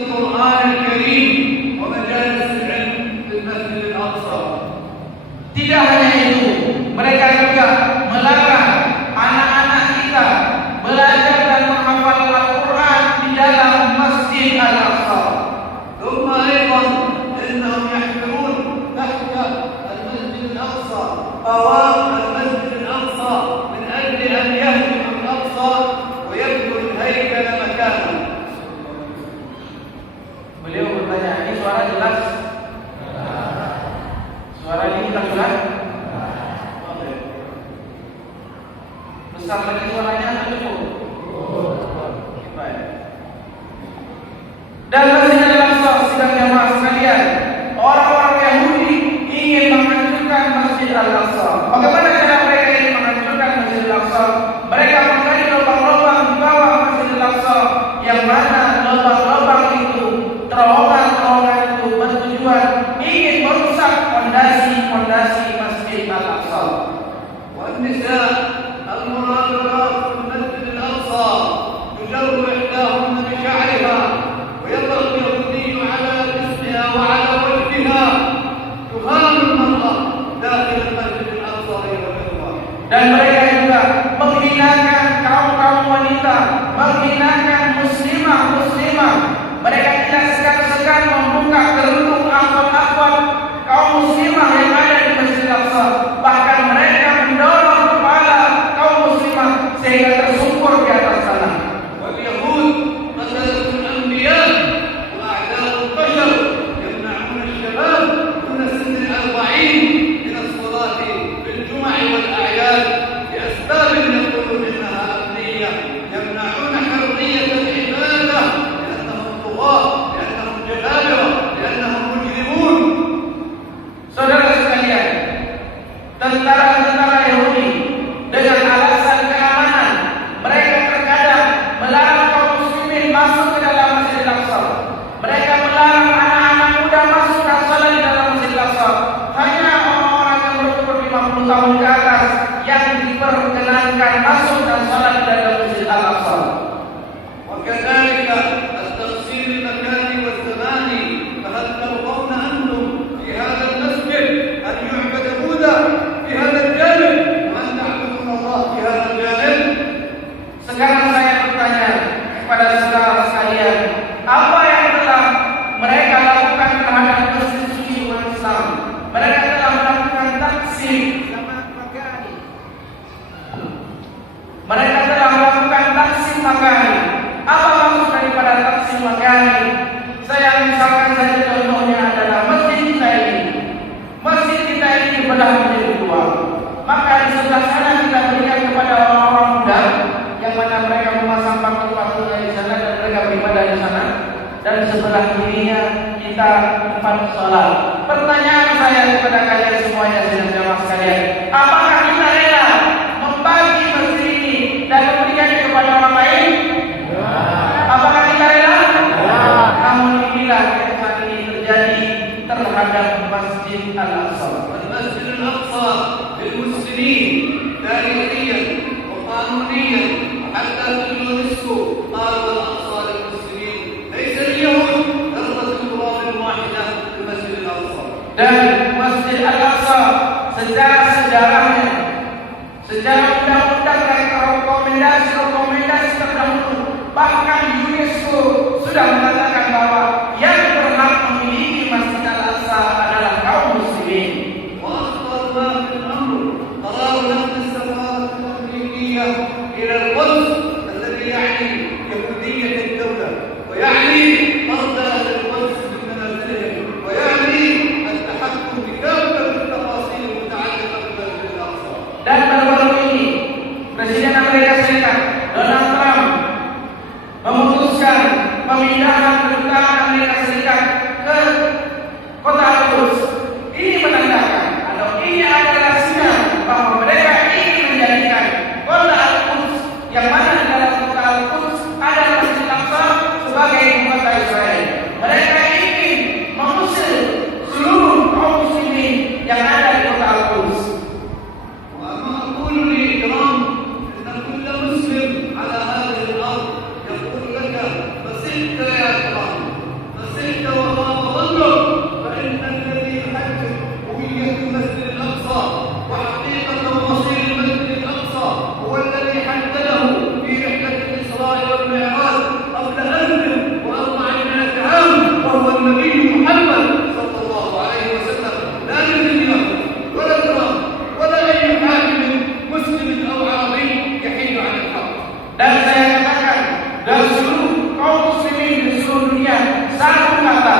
القرآن الكريم ومجالس العلم في المسجد الأقصى. Tidak hanya itu, mereka juga melarang anak-anak kita belajar dan menghafal Al-Quran di dalam Masjid Al-Aqsa. ثم أيضا إنهم يحفرون تحت المسجد الأقصى قواعد المسجد الأقصى من أجل أن يهدموا الأقصى ويبنوا الهيكل مكانه. Beliau bertanya, ini suara jelas? Suara ini kita jelas? Besar lagi suaranya atau cukup? Baik. Dan Masjid Al-Aqsa, sidang jamaah sekalian, orang-orang Yahudi ingin menghancurkan Masjid Al-Aqsa. Bagaimana cara mereka ingin menghancurkan Masjid Al-Aqsa? Mereka menggali lubang-lubang di bawah Masjid Al-Aqsa, yang mana lubang-lubang itu, terowongan-terowongan itu bertujuan ingin merusak fondasi-fondasi Masjid Al-Aqsa. والنساء المراقبات في المسجد الأقصى تجر إحداهن بشعرها ويضع اليهودي على جسمها وعلى وجهها تهان المرأة داخل المسجد الأقصى أيها الإخوة. Dan mereka juga menghinakan kaum wanita, menghinakan muslimah. Mereka tidak segan-segan membuka kerudung akhwat kaum muslimah yang ada di Masjid Al-Aqsa. Bahkan mereka mendorong kepala kaum muslimah sehingga tersungkur di atas sana. واليهود قتلة الأنبياء وأعداء البشر يمنعون الشباب دون سن 40 من الصلاة في الجمع والأعياد لأسباب يقولون إنها أمنية، يمنعون حرية العبادة لأنهم طغاة، لأنهم جبابرة، لأنهم مجرمون. Saudara sekalian, tentara-tentara Yahudi dengan alasan keamanan, mereka terkadang melarang kaum muslimin masuk ke dalam Masjid Al-Aqsa. Mereka melarang anak-anak muda masuk dan salat di dalam Masjid Al-Aqsa. Hanya orang-orang yang berumur 50 tahun ke atas yang diperkenankan masuk dan salat di dalam Masjid Al-Aqsa. وكذلك التقسيم المكاني والزماني، فهل ترضون أنتم في هذا المسجد أن يعبد بوذا في هذا الجانب وأن تعبدون الله في هذا الجانب؟ Sekarang saya bertanya kepada saudara sekalian, apa yang telah mereka lakukan terhadap masjid suci umat Islam? Mereka telah melakukan taksim makani. Mereka telah melakukan taksim makani. Apa maksud daripada taksim makani? Saya misalkan saja contohnya adalah masjid kita ini. Masjid kita ini dibelah menjadi dua. Maka di sebelah sana kita berikan kepada orang-orang muda, yang mana mereka memasang patung-patungnya di sana dan mereka beribadah di sana. Dan sebelah kirinya kita tempat sholat. Pertanyaan saya kepada kalian semuanya, jemaah sekalian, apakah kita rela membagi masjid ini dan memberikannya kepada orang lain? Apakah kita rela? Namun inilah yang saat ini terjadi terhadap Masjid Al-Aqsa. المسجد الأقصى للمسلمين تاريخيا وقانونيا وحتى في اليونسكو قالوا الأقصى للمسلمين ليس اليهود ذرة تراب واحدة في المسجد الأقصى. Dan Masjid Al-Aqsa secara sejarahnya, secara undang-undang dan rekomendasi terdahulu, bahkan UNESCO sudah mengatakan bahwa yang berhak memiliki Masjid Al-Aqsa adalah kaum muslimin. وأخطر ما في الأمر قرار نقل السفارة الأمريكية إلى القدس الذي يعني يهودية الدولة ويعني طرد أهل القدس من منازلهم ويعني التحكم بكافة التفاصيل المتعلقة بالمسجد الأقصى. Dan baru-baru ini Presiden Amerika Serikat Donald Trump memutuskan pemindahan kedutaan Amerika Serikat ke kota Al-Quds. Ini menandakan atau ini adalah sinyal bahwa mereka ingin menjadikan kota Al-Quds, yang mana di dalam kota Al-Quds ada Masjid Al-Aqsa, sebagai ibu kota Israel. Mereka ingin mengusir seluruh kaum muslimin yang ada di kota Al-Quds. وأما أقول لإكرام أن كل مسلم على هذه الأرض يقول لك بسيط يا إكرام شئت وخاب ظنك، فإن الذي يحدد هوية المسجد الأقصى وحقيقة مصير المسجد الأقصى هو الذي حدده في رحلة الإسراء والمعراج قبل 1400 عام، وهو النبي محمد صلى الله عليه وسلم. لا نزل ولا تراب ولا أي حاكم مسلم أو عربي يحيد عن الحق. Dan saya katakan, dan seluruh kaum muslimin di seluruh dunia satu kata,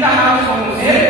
kita harus mengusir